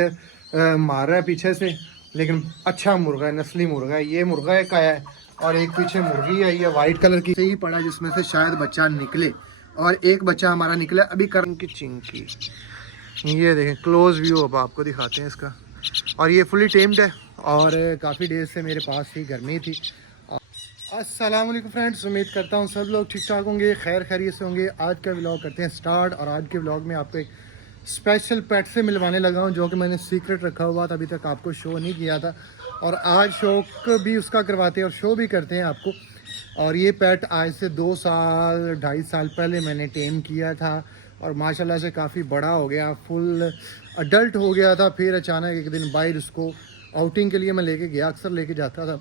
मार रहा है पीछे से, लेकिन अच्छा मुर्गा है, नस्ली मुर्गा है। ये मुर्गा एक आया है और एक पीछे मुर्गी आई है वाइट कलर की, से ही पड़ा जिसमें से शायद बच्चा निकले, और एक बच्चा हमारा निकला अभी। करम की चिंकी, ये देखें क्लोज व्यू अब आपको दिखाते हैं इसका। और ये फुली टेम्ड है और काफ़ी देर से मेरे पास ही गर्मी थी। अस्सलाम वालेकुम फ्रेंड्स, उम्मीद करता हूँ सब लोग ठीक ठाक होंगे, खैर खैरियत से होंगे। आज का व्लॉग करते हैं स्टार्ट, और आज के व्लॉग में आपको एक स्पेशल पेट से मिलवाने लगा हूँ, जो कि मैंने सीक्रेट रखा हुआ था, अभी तक आपको शो नहीं किया था। और आज शो भी उसका करवाते हैं और शो भी करते हैं आपको। और ये पेट आज से 2 साल 2.5 साल पहले मैंने टेम किया था, और माशाल्लाह से काफ़ी बड़ा हो गया, फुल अडल्ट हो गया था। फिर अचानक एक दिन बाहर उसको आउटिंग के लिए मैं लेके गया, अक्सर लेके जाता था।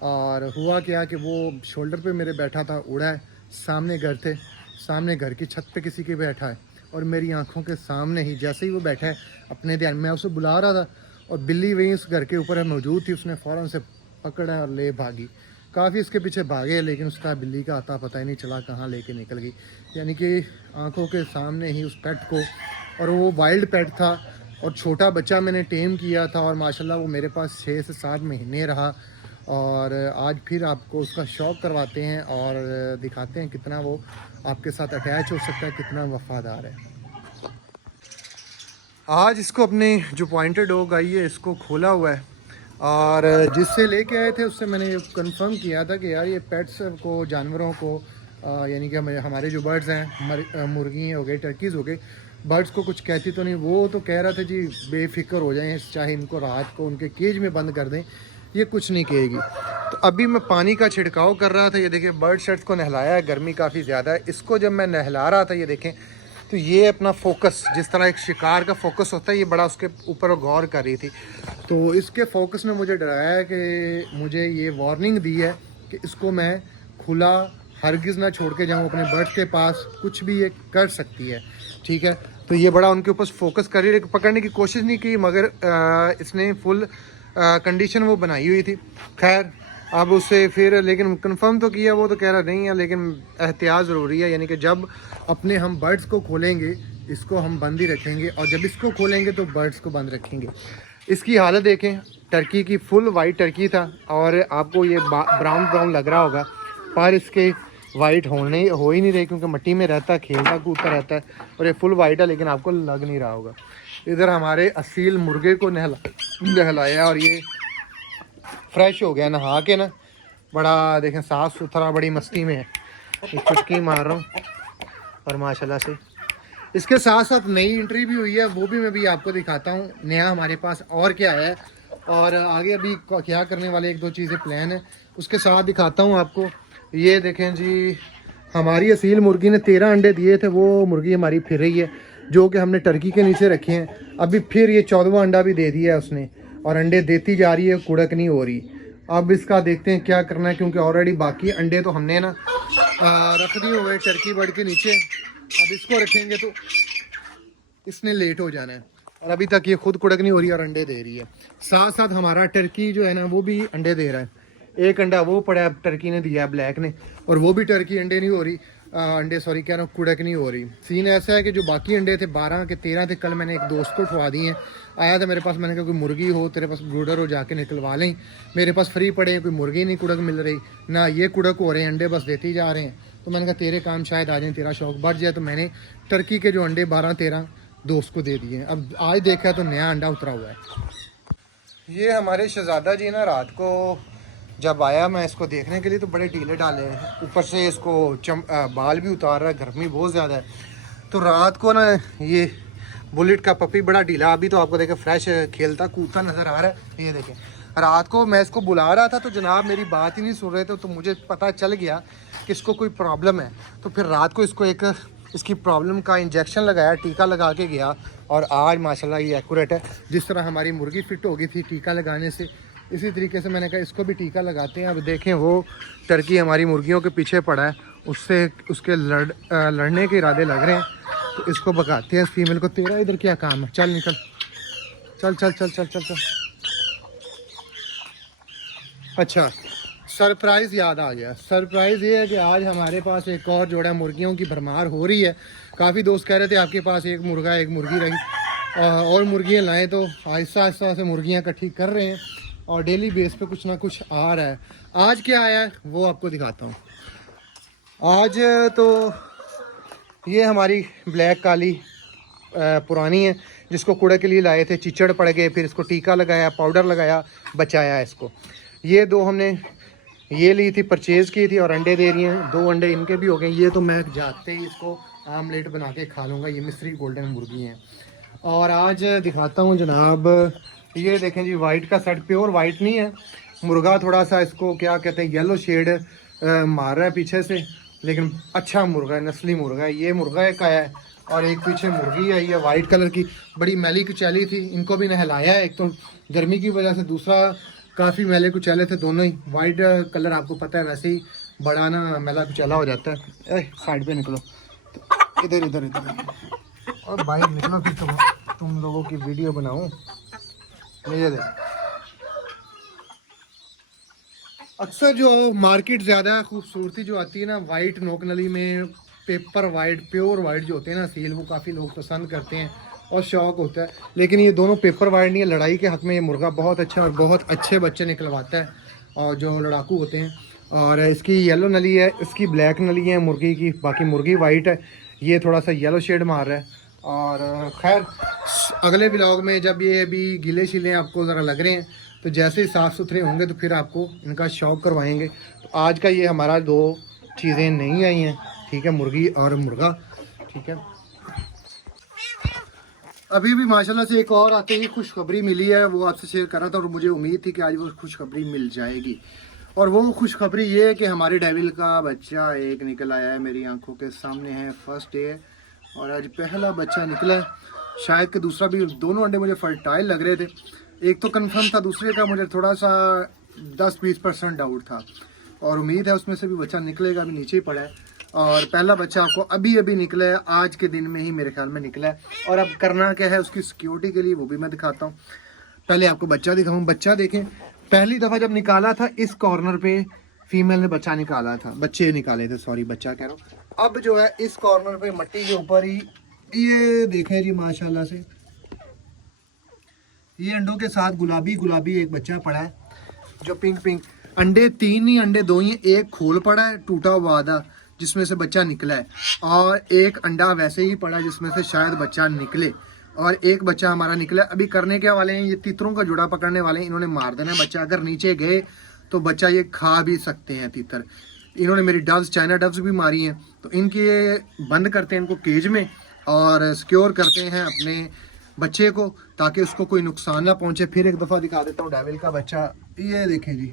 और हुआ क्या कि वो शोल्डर पे मेरे बैठा था, उड़ा है। सामने घर थे, सामने घर की छत पे किसी के बैठा है, और मेरी आंखों के सामने ही जैसे ही वो बैठा है अपने ध्यान, मैं उसे बुला रहा था और बिल्ली वहीं उस घर के ऊपर मौजूद थी। उसने फ़ौरन से पकड़ा और ले भागी। काफ़ी इसके पीछे भागे, लेकिन उसका बिल्ली का आता पता ही नहीं चला कहाँ लेके निकल गई। यानी कि आंखों के सामने ही उस पेट को, और वो वाइल्ड पेट था और छोटा बच्चा मैंने टेम किया था, और माशाल्लाह वो मेरे पास 6 से 7 महीने रहा। और आज फिर आपको उसका शौक करवाते हैं और दिखाते हैं कितना वो आपके साथ अटैच हो सकता है, कितना वफादार है। आज इसको अपने जो पॉइंटेड डॉग आई है इसको खोला हुआ है, और जिससे लेके आए थे उससे मैंने कंफर्म किया था कि यार ये पेट्स को, जानवरों को, यानी कि हमारे जो बर्ड्स हैं, मुर्गी हो गई, टर्कीज़ हो गई, बर्ड्स को कुछ कहती तो नहीं। वो तो कह रहा था जी बेफिक्र हो जाएं, चाहे इनको रात को उनके केज में बंद कर दें, ये कुछ नहीं कहेगी। तो अभी मैं पानी का छिड़काव कर रहा था। ये देखिए बर्ड शर्ट्स को नहलाया है, गर्मी काफ़ी ज़्यादा है। इसको जब मैं नहला रहा था, ये देखें, तो ये अपना फोकस, जिस तरह एक शिकार का फोकस होता है, ये बड़ा उसके ऊपर गौर कर रही थी। तो इसके फोकस ने मुझे डराया है कि मुझे ये वार्निंग दी है कि इसको मैं खुला हरगिज़ ना छोड़ के जाऊँ अपने बर्ड्स के पास, कुछ भी ये कर सकती है, ठीक है। तो ये बड़ा उनके ऊपर फोकस कर रही है, पकड़ने की कोशिश नहीं की, मगर इसने फुल कंडीशन वो बनाई हुई थी। खैर अब उससे फिर लेकिन कंफर्म तो किया, वो तो कह रहा नहीं है, लेकिन एहतियात ज़रूरी है। यानी कि जब अपने हम बर्ड्स को खोलेंगे, इसको हम बंद ही रखेंगे, और जब इसको खोलेंगे तो बर्ड्स को बंद रखेंगे। इसकी हालत देखें, टर्की की फुल वाइट टर्की था, और आपको ये ब्राउन ब्राउन लग रहा होगा, पर इसके वाइट होने हो ही नहीं रही, क्योंकि मिट्टी में रहता है, खेलता कूदता रहता है, और ये फुल वाइट है, लेकिन आपको लग नहीं रहा होगा। इधर हमारे असील मुर्गे को नहलाया, और ये फ्रेश हो गया नहा के ना, बड़ा देखें साफ़ सुथरा, बड़ी मस्ती में है। एक चुटकी मार रहा हूँ, और माशाल्लाह से इसके साथ साथ नई एंट्री भी हुई है, वो भी मैं भी आपको दिखाता हूँ। नया हमारे पास और क्या है, और आगे अभी क्या करने वाले, 1-2 चीज़ें प्लान है, उसके साथ दिखाता हूँ आपको। ये देखें जी, हमारी असील मुर्गी ने 13 अंडे दिए थे, वो मुर्गी हमारी फिर रही है, जो कि हमने टर्की के नीचे रखे हैं। अभी फिर ये 14वां अंडा भी दे दिया है उसने, और अंडे देती जा रही है, कुड़क नहीं हो रही। अब इसका देखते हैं क्या करना है, क्योंकि ऑलरेडी बाकी अंडे तो हमने ना रख दिए हुए टर्की बर्ड के नीचे। अब इसको रखेंगे तो इसने लेट हो जाना है, और अभी तक ये खुद कुड़क नहीं हो रही और अंडे दे रही है। साथ साथ हमारा टर्की जो है ना, वो भी अंडे दे रहा है। एक अंडा वो पड़ा है, टर्की ने दिया है, ब्लैक ने, और वो भी टर्की अंडे नहीं हो रही, अंडे सॉरी कह रहा हूँ, कुड़क नहीं हो रही। सीन ऐसा है कि जो बाकी अंडे थे 12 के 13 थे, कल मैंने एक दोस्त को उठवा दिए हैं। आया था मेरे पास, मैंने कहा कोई मुर्गी हो तेरे पास, ब्रूडर हो, जाके निकलवा लें। मेरे पास फ्री पड़े हैं, कोई मुर्गी नहीं कुड़क मिल रही ना, ये कुड़क हो रहे हैं, अंडे बस देती जा रहे हैं। तो मैंने कहा तेरे काम शायद आ जाए, तेरा शौक बढ़ जाए। तो मैंने टर्की के जो अंडे 12-13 दोस्त को दे दिए। अब आज देखा तो नया अंडा उतरा हुआ है। ये हमारे शहजादा जी ना, रात को जब आया मैं इसको देखने के लिए, तो बड़े ढीले डाले हैं, ऊपर से इसको बाल भी उतार रहा है, गर्मी बहुत ज़्यादा है। तो रात को ना ये बुलेट का पपी बड़ा ढीला, अभी तो आपको देखें फ्रेश खेलता कूदता नज़र आ रहा है। ये देखें, रात को मैं इसको बुला रहा था, तो जनाब मेरी बात ही नहीं सुन रहे थे, तो मुझे पता चल गया कि इसको कोई प्रॉब्लम है। तो फिर रात को इसको एक इसकी प्रॉब्लम का इंजेक्शन लगाया, टीका लगा के गया, और आज माशाल्लाह ये एक्यूरेट है। जिस तरह हमारी मुर्गी फिट हो गई थी टीका लगाने से, इसी तरीके से मैंने कहा इसको भी टीका लगाते हैं। अब देखें वो टर्की हमारी मुर्गियों के पीछे पड़ा है, उससे उसके लड़ने के इरादे लग रहे हैं, तो इसको भगाते हैं इस फीमेल को। तेरा इधर क्या काम है, चल निकल, चल चल चल चल चल चल। अच्छा, सरप्राइज़ याद आ गया। सरप्राइज़ ये है कि आज हमारे पास एक और जोड़ा मुर्गियों की भरमार हो रही है। काफ़ी दोस्त कह रहे थे आपके पास एक मुर्गा एक मुर्गी रही, और मुर्गियाँ लाएँ तो आहिस्ता आहिस्ता से मुर्गियाँ इकट्ठी कर रहे हैं और डेली बेस पे कुछ ना कुछ आ रहा है। आज क्या आया है वो आपको दिखाता हूँ। आज तो ये हमारी ब्लैक काली पुरानी है, जिसको कूड़े के लिए लाए थे, चिचड़ पड़ गए, फिर इसको टीका लगाया, पाउडर लगाया, बचाया इसको। ये दो हमने ये ली थी, परचेज़ की थी और अंडे दे रही हैं। 2 अंडे इनके भी हो गए। ये तो मैं जाते ही इसको आमलेट बना के खा लूँगा। ये मिस्री गोल्डन मुर्गी हैं। और आज दिखाता हूँ जनाब, ये देखें जी, वाइट का सेट, प्योर वाइट नहीं है मुर्गा, थोड़ा सा इसको क्या कहते हैं येलो शेड मार रहा है पीछे से, लेकिन अच्छा मुर्गा है, नस्ली मुर्गा है। ये मुर्गा एक आया है और एक पीछे मुर्गी आई है वाइट कलर की, बड़ी मैली कुचैली थी। इनको भी नहलाया है, एक तो गर्मी की वजह से, दूसरा काफ़ी मैले कुचैले थे दोनों ही। वाइट कलर आपको पता है वैसे ही बड़ा ना मैला कुचैला हो जाता है। साइड पे निकलो, इधर इधर इधर और बाहर निकलो, फिर तुम लोगों की वीडियो बनाऊं। ये देख, अक्सर जो मार्केट ज़्यादा खूबसूरती जो आती है ना वाइट नोकनली में, पेपर वाइट, प्योर वाइट जो होते हैं ना सील, वो काफ़ी लोग पसंद करते हैं और शौक़ होता है। लेकिन ये दोनों पेपर वाइट नहीं है। लड़ाई के हक़ में ये मुर्गा बहुत अच्छा और बहुत अच्छे बच्चे निकलवाता है और जो लड़ाकू होते हैं। और इसकी येलो नली है, इसकी ब्लैक नली है मुर्गी की, बाकी मुर्गी वाइट है। ये थोड़ा सा येलो शेड मार रहा है। और खैर अगले ब्लॉग में जब ये अभी गीले शीले आपको ज़रा लग रहे हैं, तो जैसे ही साफ़ सुथरे होंगे तो फिर आपको इनका शौक़ करवाएंगे। तो आज का ये हमारा 2 चीज़ें नहीं आई हैं, ठीक है, मुर्गी और मुर्गा, ठीक है। अभी भी माशाल्लाह से एक और आते ही खुशखबरी मिली है, वो आपसे शेयर कर रहा था और मुझे उम्मीद थी कि आज वो खुशखबरी मिल जाएगी। और वो खुशखबरी ये है कि हमारे डेविल का बच्चा एक निकल आया है, मेरी आंखों के सामने है, फर्स्ट डे है और आज पहला बच्चा निकला है। शायद कि दूसरा भी, दोनों अंडे मुझे फर्टाइल लग रहे थे, एक तो कंफर्म था, दूसरे का मुझे थोड़ा सा 10-20% डाउट था और उम्मीद है उसमें से भी बच्चा निकलेगा। अभी नीचे ही पड़ा है और पहला बच्चा आपको अभी अभी निकला है, आज के दिन में ही मेरे ख्याल में निकला है। और अब करना क्या है उसकी सिक्योरिटी के लिए, वो भी मैं दिखाता हूँ। पहले आपको बच्चा दिखाऊँ। बच्चा देखें, पहली दफ़ा जब निकाला था इस कॉर्नर पे फीमेल ने बच्चा निकाला था, बच्चे निकाले थे, सॉरी बच्चा कह रहा हूँ। अब जो है इस कॉर्नर पे मट्टी के ऊपर ही, ये देखें जी माशाल्लाह से, ये अंडों के साथ गुलाबी गुलाबी एक बच्चा पड़ा है जो पिंक पिंक, अंडे 3 ही, अंडे 2 ही, एक खोल पड़ा है टूटा हुआ आधा जिसमें से बच्चा निकला है और एक अंडा वैसे ही पड़ा जिसमें से शायद बच्चा निकले और एक बच्चा हमारा निकला। अभी करने के वाले हैं, ये तीतरों का जुड़ा पकड़ने वाले हैं, इन्होंने मार देना है बच्चा। अगर नीचे गए तो बच्चा ये खा भी सकते हैं तीतर। इन्होंने मेरी डव्स, चाइना डव्स भी मारी हैं, तो इनके बंद करते हैं इनको केज में और सिक्योर करते हैं अपने बच्चे को ताकि उसको कोई नुकसान ना पहुंचे। फिर एक दफ़ा दिखा देता हूँ डेविल का बच्चा, ये देखें जी,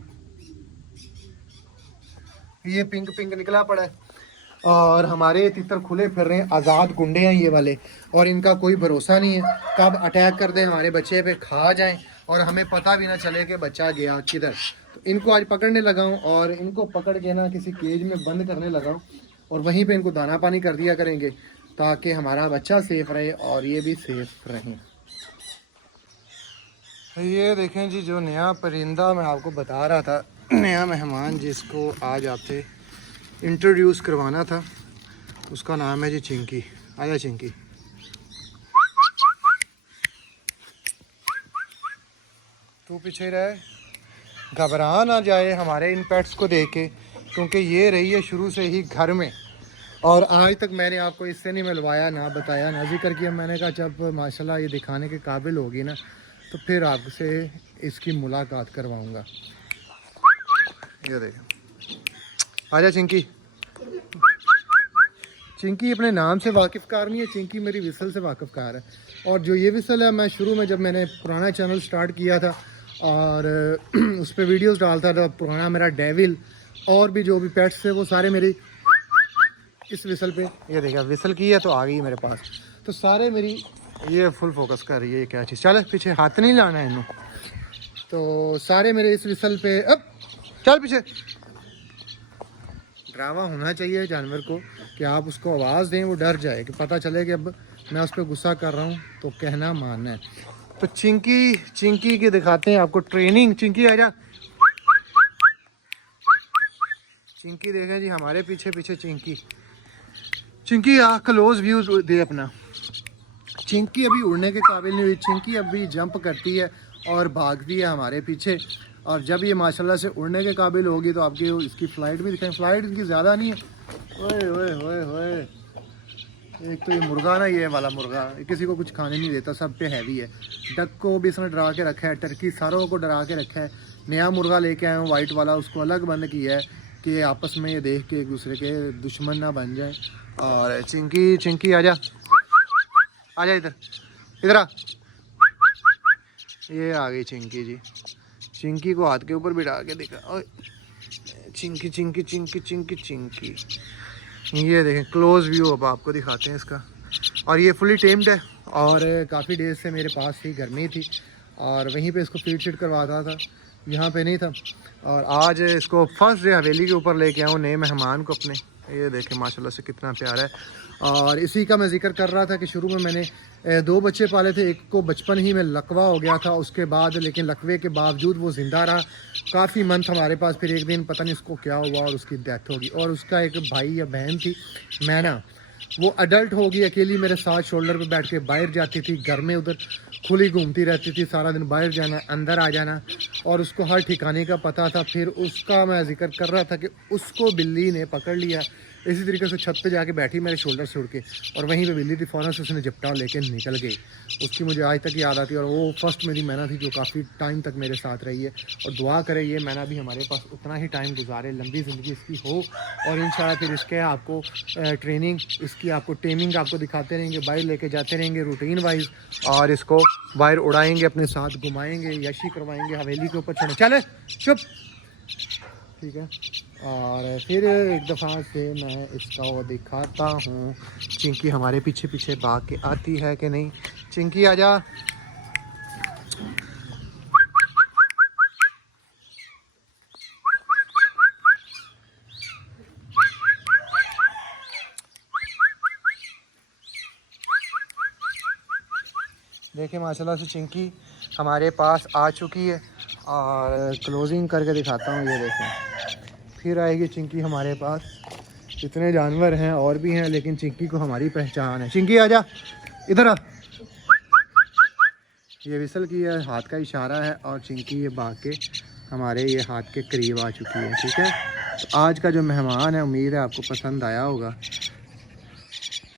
ये पिंक पिंक निकला पड़ा है और हमारे तितर खुले फिर रहे हैं, आज़ाद गुंडे हैं ये वाले और इनका कोई भरोसा नहीं है, कब अटैक कर दें हमारे बच्चे पे, खा जाएं और हमें पता भी ना चले कि बच्चा गया किधर। तो इनको आज पकड़ने लगा हूँ और इनको पकड़ के ना किसी केज में बंद करने लगा हूँ और वहीं पे इनको दाना पानी कर दिया करेंगे ताकि हमारा बच्चा सेफ रहे और ये भी सेफ रहें। ये देखें जी, जो नया परिंदा मैं आपको बता रहा था, नया मेहमान जिसको आज आपसे इंट्रोड्यूस करवाना था, उसका नाम है जी चिंकी। आजा चिंकी। तू पीछे रहे, घबरा ना जाए हमारे इन पेट्स को देख के, क्योंकि ये रही है शुरू से ही घर में और आज तक मैंने आपको इससे नहीं मिलवाया, ना बताया, ना जिक्र किया। मैंने कहा जब माशाल्लाह ये दिखाने के काबिल होगी ना तो फिर आपसे इसकी मुलाकात करवाऊंगा। ये देखो, आजा चिंकी। चिंकी अपने नाम से वाकिफ़कार नहीं है, चिंकी मेरी विसल से वाकिफ़कार है। और जो ये विसल है, मैं शुरू में जब मैंने पुराना चैनल स्टार्ट किया था और उस पर वीडियोस डालता था, पुराना मेरा डेविल और भी जो भी पेट्स थे वो सारे मेरी इस विसल पे, ये देखा विसल की है तो आ गई मेरे पास, तो सारे मेरी ये फुल फोकस कर रही है। ये क्या चीज़, चल पीछे हाथ नहीं लाना है इन्हों, तो सारे मेरे इस विसल पे, अब चल पीछे। ड्रामा होना चाहिए जानवर को कि आप उसको आवाज़ दें, वो डर जाए, कि पता चले कि अब मैं उस पर गुस्सा कर रहा हूँ तो कहना मानना है। तो चिंकी के दिखाते हैं आपको ट्रेनिंग। चिंकी आजा, चिंकी देखें जी हमारे पीछे पीछे चिंकी। चिंकी आ क्लोज व्यू दे अपना। चिंकी अभी उड़ने के काबिल नहीं हुई, चिंकी अभी जंप करती है और भागती है हमारे पीछे। और जब ये माशाल्लाह से उड़ने के काबिल होगी तो आपकी इसकी फ़्लाइट भी दिखाएं। फ़्लाइट इनकी ज़्यादा नहीं है। ओए ओए ओए ओए, एक तो ये मुर्गा ना, ये वाला मुर्गा किसी को कुछ खाने नहीं देता, सब पे हैवी है। डक को भी इसने डरा के रखा है, टर्की सारों को डरा के रखा है। नया मुर्गा लेके आया हूँ वाइट वाला, उसको अलग बंद किया है कि आपस में ये देख के एक दूसरे के दुश्मन ना बन जाए। और चिंकी, चिंकी आजा, आजा इधर, इधर आ। ये आ गई चिंकी जी। चिंकी को हाथ के ऊपर बिठा के देखा, ओए चिंकी चिंकी चिंकी चिंकी चिंकी। ये देखें क्लोज व्यू अब आपको दिखाते हैं इसका। और ये फुली टेम्ड है और काफ़ी देर से मेरे पास ही गर्मी थी और वहीं पे इसको फीड शीट करवाता था, यहाँ पे नहीं था। और आज इसको फर्स्ट डे हवेली के ऊपर लेके आऊँ नए मेहमान को अपने। ये देखें माशाल्लाह से कितना प्यारा है। और इसी का मैं जिक्र कर रहा था कि शुरू में मैंने 2 बच्चे पाले थे, एक को बचपन ही में लकवा हो गया था उसके बाद, लेकिन लकवे के बावजूद वो ज़िंदा रहा काफ़ी मंथ हमारे पास। फिर एक दिन पता नहीं उसको क्या हुआ और उसकी डेथ होगी। और उसका एक भाई या बहन थी मैना, वो अडल्ट होगी, अकेली मेरे साथ शोल्डर पे बैठ के बाहर जाती थी, घर में उधर खुली घूमती रहती थी, सारा दिन बाहर जाना अंदर आ जाना, और उसको हर ठिकाने का पता था। फिर उसका मैं जिक्र कर रहा था कि उसको बिल्ली ने पकड़ लिया, इसी तरीके से छत पे जाके बैठी मेरे शोल्डर से उड़ के, और वहीं पे बिल्ली थी, फ़ौरन से उसने झपटा लेके निकल गई। उसकी मुझे आज तक याद आती है। और वो फर्स्ट मेरी मैना थी जो काफ़ी टाइम तक मेरे साथ रही है। और दुआ करे ये मैना भी हमारे पास उतना ही टाइम गुजारे, लंबी ज़िंदगी इसकी हो। और इंशाल्लाह फिर इसके आपको ट्रेनिंग, इसकी आपको टेमिंग आपको दिखाते रहेंगे, बाहर लेके जाते रहेंगे रूटीन वाइज, और इसको बाहर उड़ाएंगे, अपने साथ घुमाएंगे, यशी करवाएंगे, हवेली के ऊपर चढ़े। चले चुप, ठीक है। और फिर एक दफ़ा से मैं इसका वो दिखाता हूँ, चिंकी हमारे पीछे पीछे भाग के आती है कि नहीं। चिंकी आजा, देखिए माशाल्लाह से चिंकी हमारे पास आ चुकी है। और क्लोजिंग करके दिखाता हूँ, ये देखें फिर आएगी चिंकी हमारे पास। इतने जानवर हैं और भी हैं, लेकिन चिंकी को हमारी पहचान है। चिंकी आजा, इधर आ। ये विसल की है, हाथ का इशारा है, और चिंकी ये भाग के हमारे ये हाथ के करीब आ चुकी है। ठीक है, तो आज का जो मेहमान है, उम्मीद है आपको पसंद आया होगा।